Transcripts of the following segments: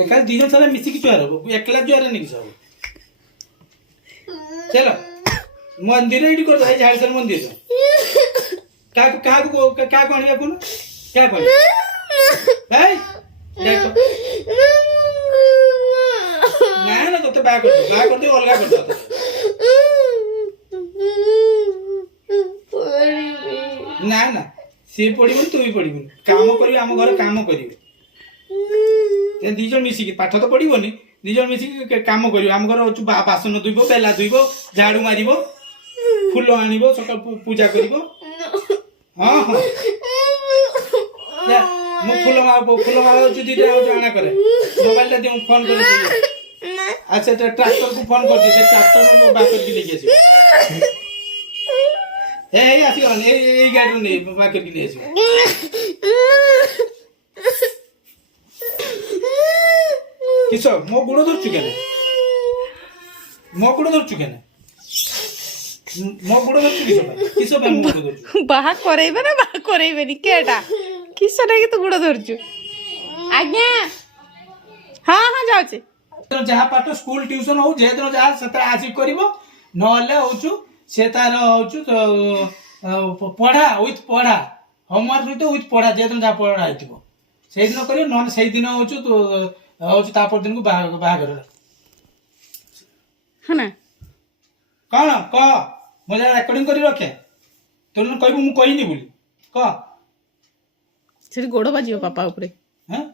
एका दीजन सारा मिसिकी जुआर हो एकला जुआर नहीं सब चलो मंदिर एडी कर जाई झाड़सर मंदिर का कोन कोन क्या कोन भाई देखो ना तो बा कर दे अलगा कर दो ना ना सी पढ़िबन तू भी पढ़िबन काम करी हम घर काम करिवे ते दीजन मिसिकी पाठ तो पढ़िबनी दीजन मिसिकी काम करियो हम घर बासन धुइबो बेला धुइबो झाड़ू मारिबो फूल आनिबो सकाळ पूजा करिबो हां हां मो फूल माला जो दीदी आओ जाना करे मोबाइल ता दे फोन कर दे अच्छा ट्रैक्टर को फोन कर दे से ट्रैक्टर में बात करके लेके आसी ए आसी गन ए गाड़ी ने बात करके ले आसी किसो मो गुड़ धरछु केने मो गुड़ धरछु केने मो गुड़ धरछु किसो पे मो गुड़ धरछु बाहा करेइबे ना बाहा करेइबेनी केटा किसो रे तू गुड़ धरछु आज्ञा हां हां जाउछी तो जहा पाठ स्कूल ट्यूशन हो जे दिन जहा सता आसी करबो नले होछु से तार होछु तो पढ़ा विथ पढ़ा होमवर्क विथ पढ़ा जे दिन जहा पढ़ा आइतिबो से दिन करियो न से दिन होछु तो होछु तापर दिन को बाहागर हना कौन क मजा रेकॉर्डिंग करी रखे तो कहबो मु कहिनी बोली क से गोड़ बाजियो पापा ऊपर हैं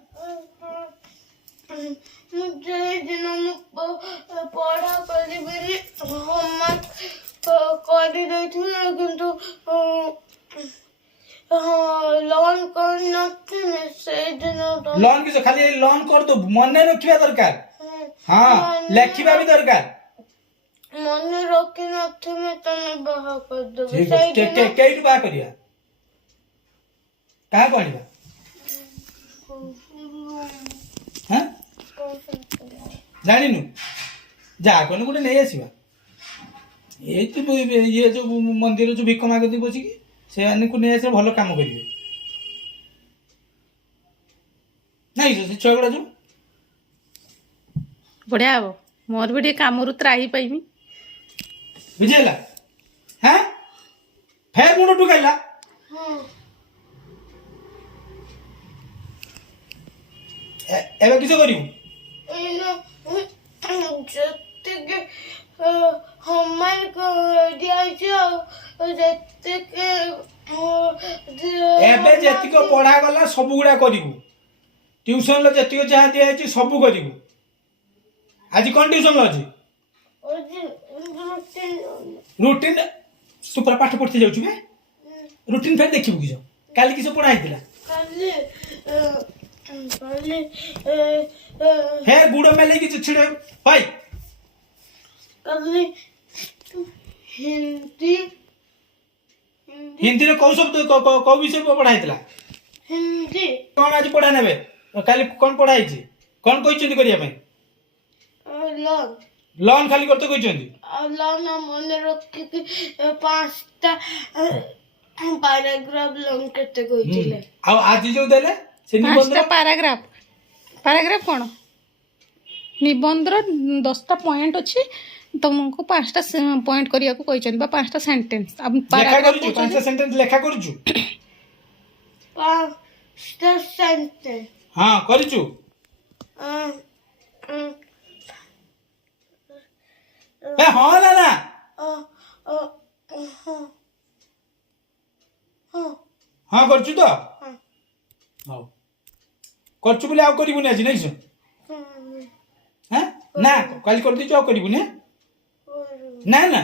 मुझे दिन पढ़ा करी बेरी होमवर्क करी देथिले किंतु लर्न कर नथि में से दिन लर्न किस खाली लर्न कर दो मन रखिबा दरकार हां लेखिबा भी दरकार मन रखी नथि में तने बाहा कर दो ठीक है के केइट बा करिया का करिया हैं जानिनु जा कोन गुटे नै आसीबा ए तो ये जो मंदिर जो भिक्क मागती बसी की से आने को नै आसे भलो काम करिवे नहीं से छगड़ा जो बढ़िया हो मोर भी काम रु त्राही पाइमी बुझेला हैं फेर मुंड टुकाइला एबे किछो करियो जते के होमवर्क दिया जते के एबे जति को पढ़ा गला सब गुडा करिवु ट्यूशन ल जति को जहा दिया छि सब करिवु आज कोन ट्यूशन ल अछि रूटीन तू पूरा पाठ पढ़ते जाउछु बे रूटीन फेर देखिबु किछो काली किछो पढ़ा हितला फेर गुडो में लेके छिड़े भाई हिंदी हिंदी रे कौ शब्द कौ विषय पढ़ा हितला हिंदी कोन आज पढ़ा नेबे काली कोन पढ़ा हिची कोन कहिचंदी करिया पे लर्न लर्न खाली करते कहिचंदी लर्न मन रखि कि पांचटा पैराग्राफ लर्न करते कहिथिले आ आज जो देले से निबंध पांचटा पैराग्राफ कोन निबंध 10टा पॉइंट अछि तुमको 5टा पॉइंट करिया को कहिचन बा 5टा सेंटेंस अब लेखा करूछु 5टा सेंटेंस लेखा करूछु 5टा सेंटेंस हां करूछु बे हां ना ना हां करछु तो हां करछु बोले आ करिबुनी आज नहीं सुन हैं ना काली कर दिजो आ करिबुनी ना ना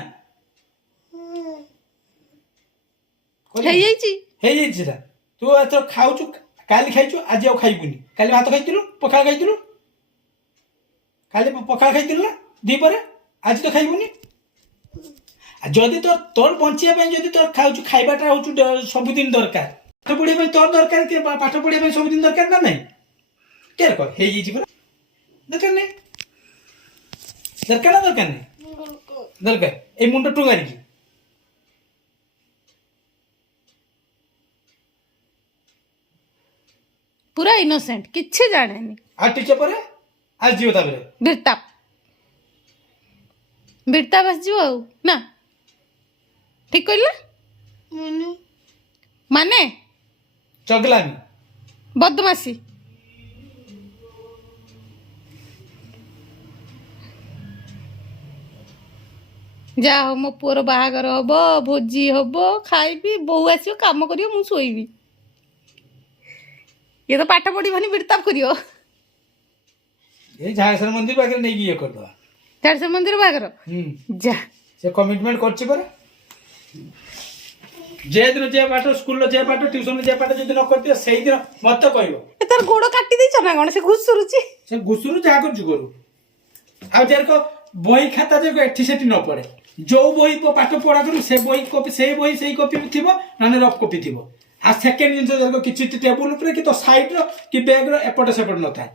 हे रा तू एतो खाउछु काली खाइछु आज आ खाइबुनी काली भात खाइतिलु पखाल खाइतिलु काली पखाल खाइतिलु ना दी परे आज तो खाइबुनी आ जदी तो तोर बंचिया पे जदी तोर खाउछु खाइबाटा होछु सब दिन दरकार पाठ पढ़िया पे तोर दरकार के पाठ पढ़िया पे सब दिन दरकार ना नहीं केर कर हे जी परा दरकार नहीं दरकार ना दरकार नहीं दरकार ए मुंडा टुगारी की पूरा इनोसेंट किछि जाने नहीं आ टीचर परे आज जीव ताबरे बिरताप आसଯିव आउ ना ठीक कहला मैंने माने चगलामी बदमाशी जा हो मो पुअर बाहागर हम भोजी हम खाइबी बोऊ आसो कम कर मु शोइबी ये तो पाठ पढ़ी बिरताप करियो ए झारसर मंदिर पाखे नहीं ये कर दवा झारसर मंदिर बाहागर जा से कमिटमेंट करछि पर जे दिन जे पाठ स्कूल जे पाठ ट्यूशन जे पाठ जदि न करती सेही दिन मत कहबो ए तार गोड़ काटी देछ ना कोन से घुसुरुची से घुसुरु जा कर जुगरु आ जेर को बही खाता जे एठी सेठी न पड़े जो बही पाठ पढ़ा करू से बही कॉपी से बही सेही कॉपी थिबो नने रफ कॉपी थिबो आ सेकेंड जिंस जेर को किछि टेबल ऊपर कि तो साइड रो कि बैग रो एपट सेपट न था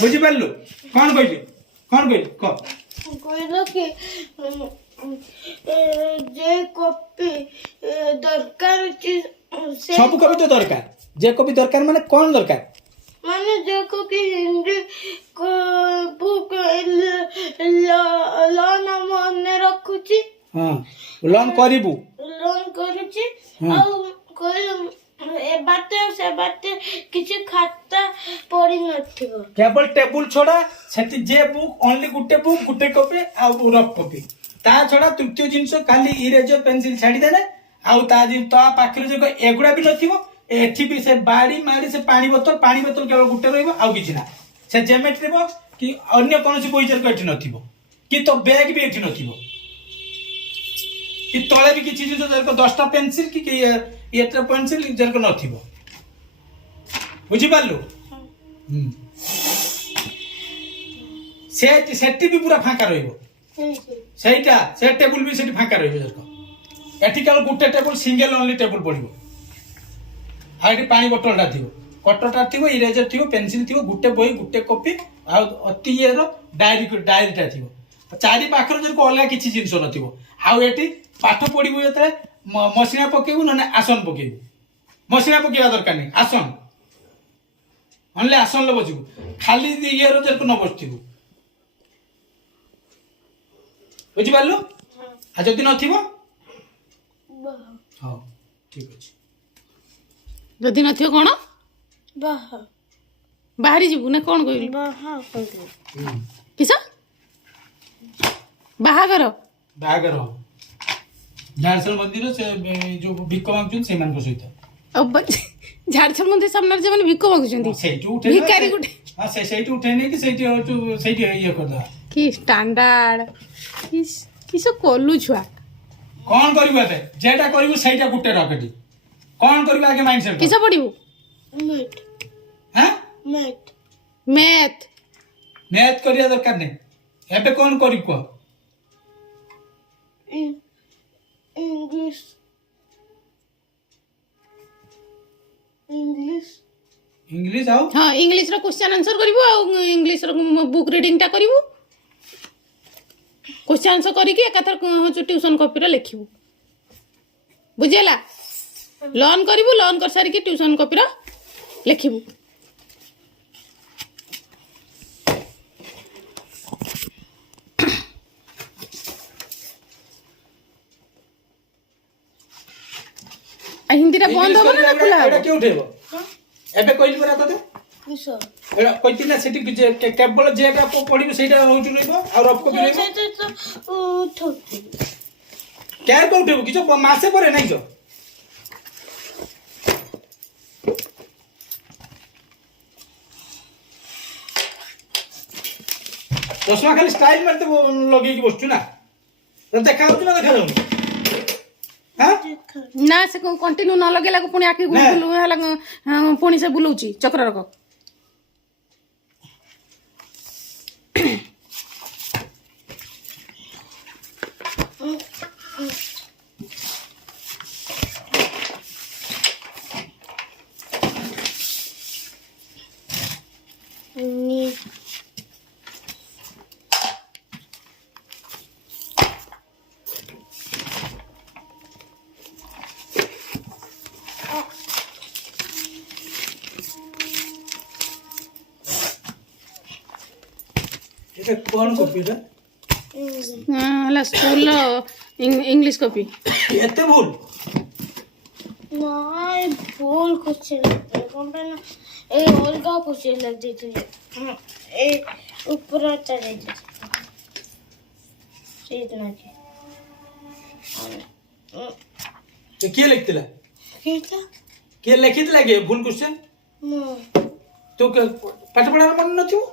बुझि पालु कोन कहली क कहलो कि जे कॉपी दरकार चीज से सब कॉपी तो दरकार जे कॉपी दरकार माने कोन दरकार माने जे को कि हिंदी को बुक लोन मने रखुची हां लोन करिबु लोन करूची हाँ। और कोई ए बाते से बाते किछि खाता पड़ी नथिबो केवल टेबल छोड़ा सेठी जे बुक ओनली गुटे कॉपी आ रफ कॉपी ता छोड़ा तृतीय जिंस खाली इरेजर पेंसिल छाड़ी देने आउ ता जी तो पाखरे जे एगुडा भी नथिबो एठी भी से बाड़ी माड़ी से पानी बोतल केवल गुटे रहइबो आउ किछि ना से ज्योमेट्री बॉक्स कि अन्य कोनोसी बोइचर को एठी नथिबो कि तो बैग भी एठी नथिबो कि तळे भी किछि जिंस जर को 10टा पेंसिल कि एटा पेंसिल जर को नथिबो बुझि पालु सेठी भी पूरा फांका रहइबो सेटा से टेबल भी सेठी फांका रहइबो जर को एठी केवल गुटे टेबल सिंगल ओनली टेबल पड़िबो आ एठी पानी बोतलटा थिबो कटरटा थिबो इरेजर थिबो पेंसिल थिबो गुटे बही गुटे कॉपी आ अति येरो डायरीटा थिबो चारि पाखर जर को अलगा किछि जिंस नथिबो आ एठी पाठ पढिबो एतरे मसिना पकेबो नने आसन पकेबो मसिना पकेबा दरकार नै आसन ओनली आसन ले बसिबो खाली येरो जर को न बसथिबो बुझि पारलो आ जति नथिबो हां ठीक अछि जदि नथियो कोन बाहा बाहरी जीवु ना कोन कहली बाहा कहलो किस बाहागर बागर झारसर मंदिर से जो भिक्क मागुछन से मान को सहित अब झारसर मंदिर सामने जे माने भिक्क मागुचंदी सेठी उठे भिकारी गुटे हां से सेठी उठे नै कि सेठी ये कर दा कि स्टैंडर्ड किस कोलू छुआ कोन करबो एते जेटा करबो सेटा गुटे रखटी कोन करबो आगे माइंडसेट किस पढ़िबू मैथ हां मैथ मैथ मैथ करिया दरकार नै एबे कोन करी को इंग्लिश इंग्लिश आओ हाँ इंग्लिश रो क्वेश्चन आंसर करिवो आ इंग्लिश रो बुक रीडिंग टा करिवो क्वेश्चन आंसर करिके एकाथर ट्यूशन कॉपी रे लिखिबो बुझेला लर्न करिवो लर्न कर सारी के ट्यूशन कॉपी रे लिखिबो हिंदी रे बंद हो ना खुला एटा के उठेबो एबे कइली परा तते किसो एटा कइतिना सेठी केवल जेटा पढिबो सेटा होउछु रहइबो आ रफ कॉपी रहइबो तो उठो केयर को उठेबो किछो मासे परे नै जो चश्मा खाली स्टाइल मारते लगे की बसछु ना तो देखा होछु ना देखा जाउनी हां ना से कंटिन्यू न लगेला को पुणी आखि बुलु हला पुणी से बुलौची चक्र रख এটা কোন কপি এটা ହେଲା ସ୍କୁଲର ଇଂଲିଶ କପି এতে ভুল ନାଇଁ ଭୁଲ କୋଶ୍ଚିନ୍ କ'ଣ ପାଇଁ ନା ଏଇ ଅଲଗା କୋଶ୍ଚିନ୍ ଲେଖି ଦେଇଥିଲି ଏଇ ଉପରଟା ଦେଇଥିଲି ସେଇଦିନକି କିଏ ଲେଖିଥିଲା କିଟା କିଏ ଲେଖିଥିଲା କି ଭୁଲ କ୍ୱେଶ୍ଚନ ମୁଁ ତୁ ପାଠ ପଢ଼ାର ମନେ ନଥିବୁ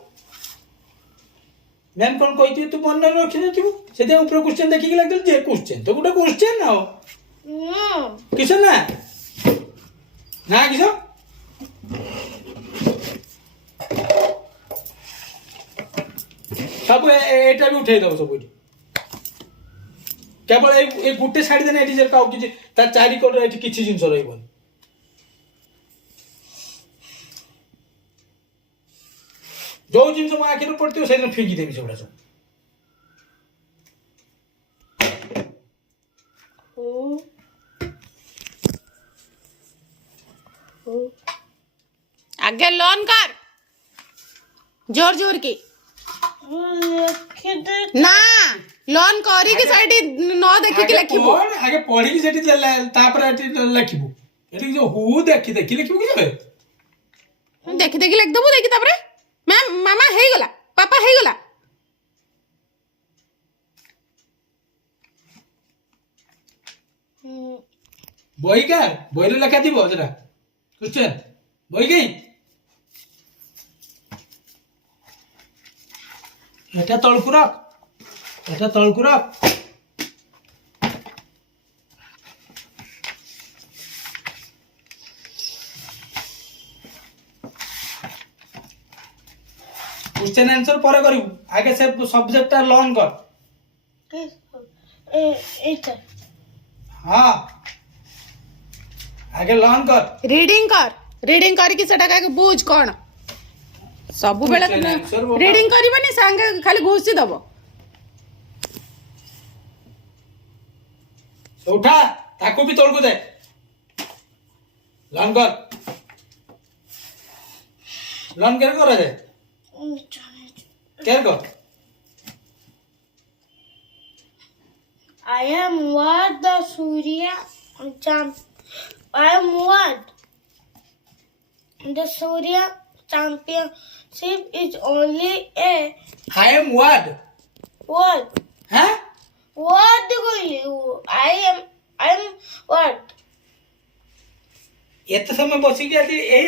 ମ୍ୟାମ୍ କ'ଣ କହିଥିବେ ତୁ ମନେ ରଖିନଥିବୁ ସେଥିପାଇଁ ଉପର କ୍ୱେଶ୍ଚନ ଦେଖିକି ଲାଗିଲା ଯେ କ୍ୱେଶ୍ଚନ ତ ଗୋଟେ କ୍ୱେଶ୍ଚନ ଆଉ କିସ ନା ନା କିସ ସବୁ ଏଇଟା ବି ଉଠେଇ ଦେବ ସବୁ ଏଠି କେବଳ ଏଇ ଗୋଟେ ଶାଢ଼ୀ ଦେନେ ଏଠି ଯେ ଆଉ କିଛି ତା ଚାରି କୋଟରେ ଏଠି କିଛି ଜିନିଷ ରହିବନି ଯୋଉ ଜିନିଷ ମୋ ଆଖିରେ ପଡିଥିବ ସେଇଦିନ ଫିଙ୍ଗି ଦେବି ସେଗୁଡା ସବୁ ଆଗେ ଲର୍ନ କର ଜୋର ଜୋର କି ନା ଲର୍ନ କରିକି ସେଇଠି ନ ଦେଖିକି ଲେଖିବୁ ଆଗେ ପଢିକି ସେଠି ତାପରେ ଏଠି ଲେଖିବୁ ଏଠି ଯୋଉ ହୁ ଦେଖି ଦେଖି ଲେଖିବୁ କି ଏବେ ଦେଖି ଦେଖି ଲେଖିଦେବୁ ଦେଖି ତାପରେ ମ୍ୟାମ୍ ମାମା ହେଇଗଲା ପାପା ହେଇଗଲା ବହିକା ବହିରେ ଲେଖା ଥିବ ସେଟା କ୍ୱେଶ୍ଚନ ବହି କି এটা তলকু রাখ এটা তলকু রাখ क्वेश्चन आंसर পরে করিব আগে সে সাবজেক্টটা লর্ন কর এইটা हां आगे लर्न कर ରିଡିଂ କରିକି ସେଟା କାକେ ବୁଝ କ'ଣ ସବୁବେଳେ ରିଡିଂ କରିବନି ସାଙ୍ଗେ ଖାଲି ଘୋଷି ଦବ उठा ताको भी तोड़ को दे लर्न कर करा जाए क्या कर I am what the Surya I am what the Surya championship is only a I am what what हैं what I am what एत समय बसी गया थी ए